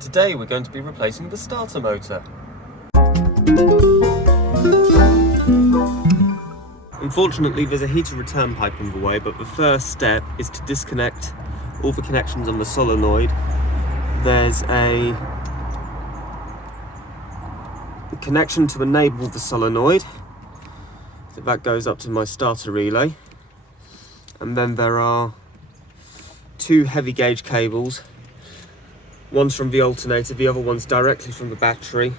Today we're going to be replacing the starter motor. Unfortunately there's a heater return pipe in the way, but the first step is to disconnect all the connections on the solenoid. There's a connection to enable the solenoid, so that goes up to my starter relay, and then there are two heavy gauge cables. One's from the alternator, the other one's directly from the battery,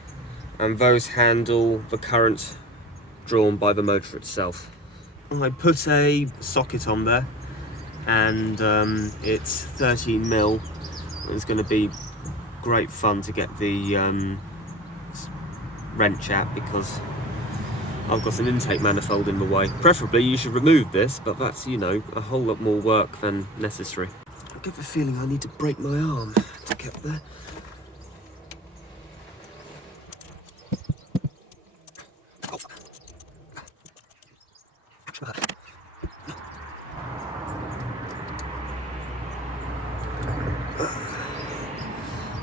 and those handle the current drawn by the motor itself. I put a socket on there, and it's 13mm. It's going to be great fun to get the wrench at, because I've got an intake manifold in the way. Preferably you should remove this, but that's, you know, a whole lot more work than necessary. I get the feeling I need to break my arm to get there.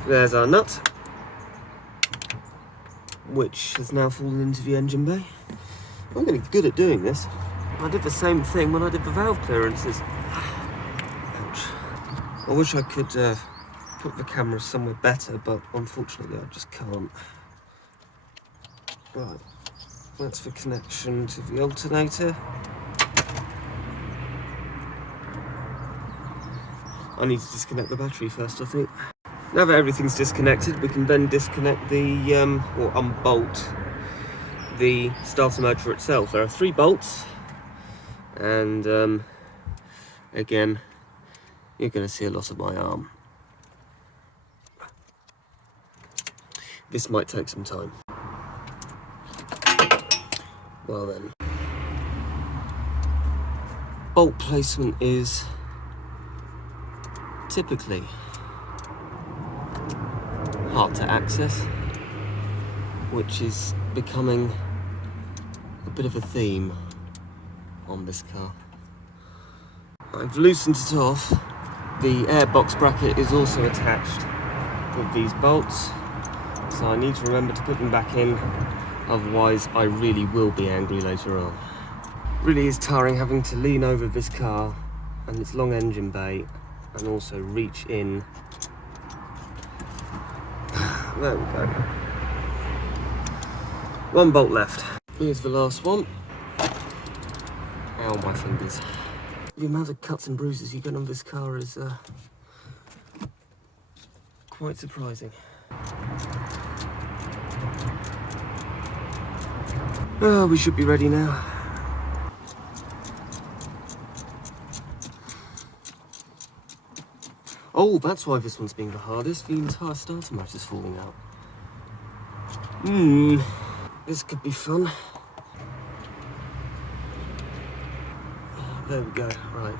There's our nut, which has now fallen into the engine bay. I'm getting good at doing this. I did the same thing when I did the valve clearances. Ouch. I wish I could put the camera somewhere better, but unfortunately I just can't. Right, that's the connection to the alternator. I need to disconnect the battery first, I think. Now that everything's disconnected, we can then disconnect the, or unbolt the starter motor itself. There are 3 bolts, and again, you're going to see a lot of my arm. This might take some time. Well then, bolt placement is typically hard to access, which is becoming a bit of a theme on this car. I've loosened it off. The airbox bracket is also attached with these bolts, so I need to remember to put them back in, otherwise I really will be angry later on. Really is tiring having to lean over this car and its long engine bay and also reach in. There we go. 1 bolt left. Here's the last one. Ow, my fingers. The amount of cuts and bruises you get on this car is quite surprising. Oh, we should be ready now. Oh, that's why this one's being the hardest. The entire starter motor's falling out. This could be fun. There we go, right.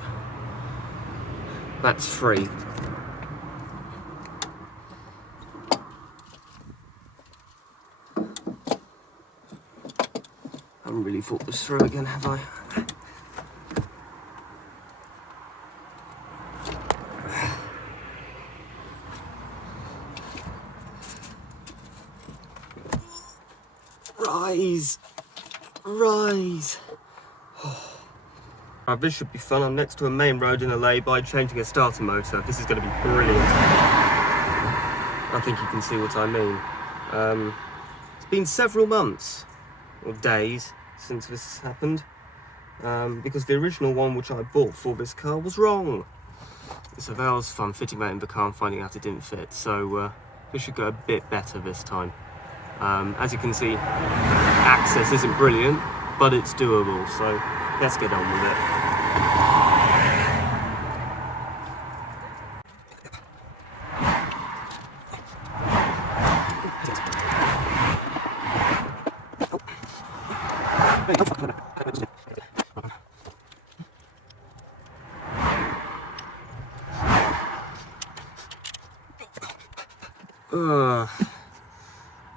That's free. I haven't really thought this through again, have I? Rise! Rise! Oh. This should be fun. I'm next to a main road in a lay-by changing a starter motor. This is going to be brilliant. I think you can see what I mean. It's been several months, or days, since this has happened, because the original one which I bought for this car was wrong. So that was fun, fitting that in the car and finding out it didn't fit. So this should go a bit better this time. As you can see, access isn't brilliant, but it's doable, so let's get on with it.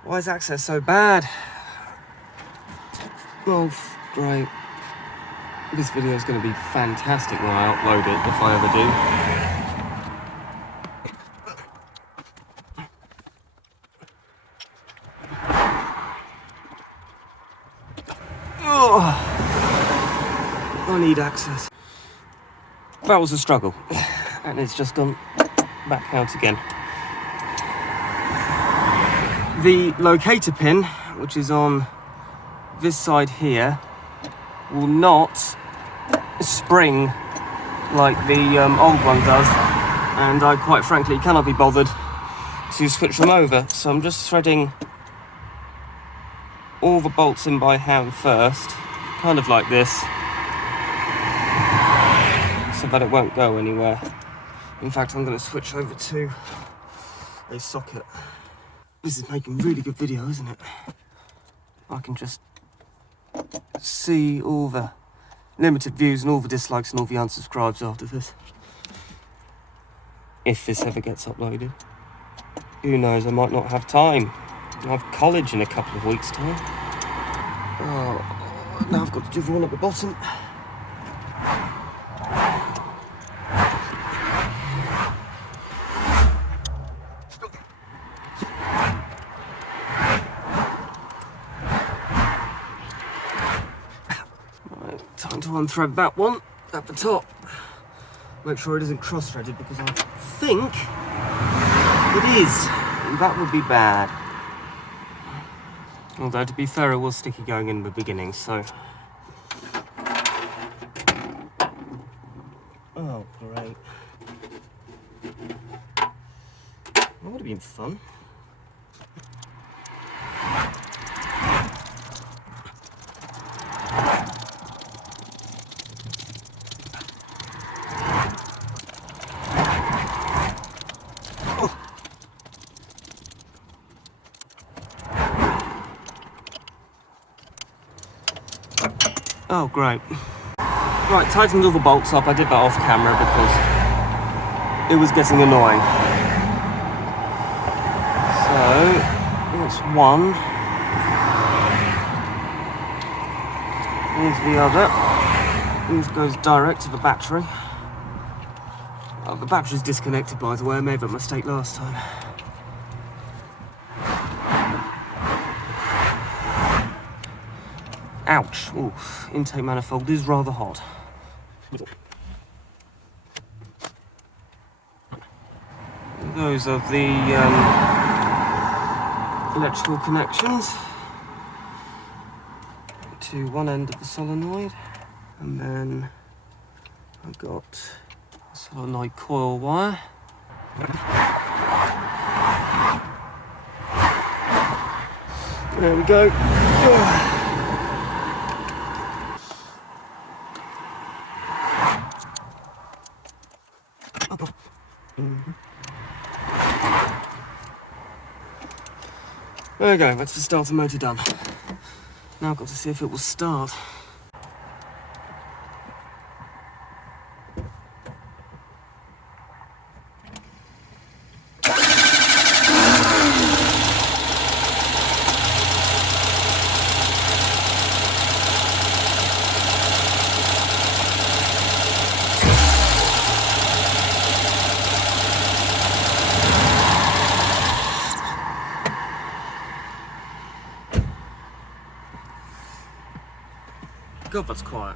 Why is access so bad? Oh, great. This video is going to be fantastic when I upload it, if I ever do. Oh, I need access. That was a struggle, and it's just gone back out again. The locator pin, which is on this side here, will not spring like the old one does, and I quite frankly cannot be bothered to switch them over, so I'm just threading all the bolts in by hand first, kind of like this, so that it won't go anywhere. In fact, I'm going to switch over to a socket. This is making really good video, isn't it? I can just see all the limited views and all the dislikes and all the unsubscribes after this. If this ever gets uploaded. Who knows, I might not have time. I have college in a couple of weeks' time. Oh, now I've got to do the one at the bottom. Right, time to unthread that one at the top. Make sure it isn't cross-threaded, because I think it is. And that would be bad. Although, to be fair, it was sticky going in the beginning, so... Oh, great. That would have been fun. Oh, great. Right, tightened all the bolts up. I did that off camera because it was getting annoying. So, that's one. Here's the other. This goes direct to the battery. Oh, the battery's disconnected, by the way. I made that mistake last time. Ouch. Ooh, intake manifold is rather hot. Those are the electrical connections to one end of the solenoid, and then I've got a solenoid coil wire. There we go. There we go, that's the starter motor done. Now I've got to see if it will start. God, that's quiet.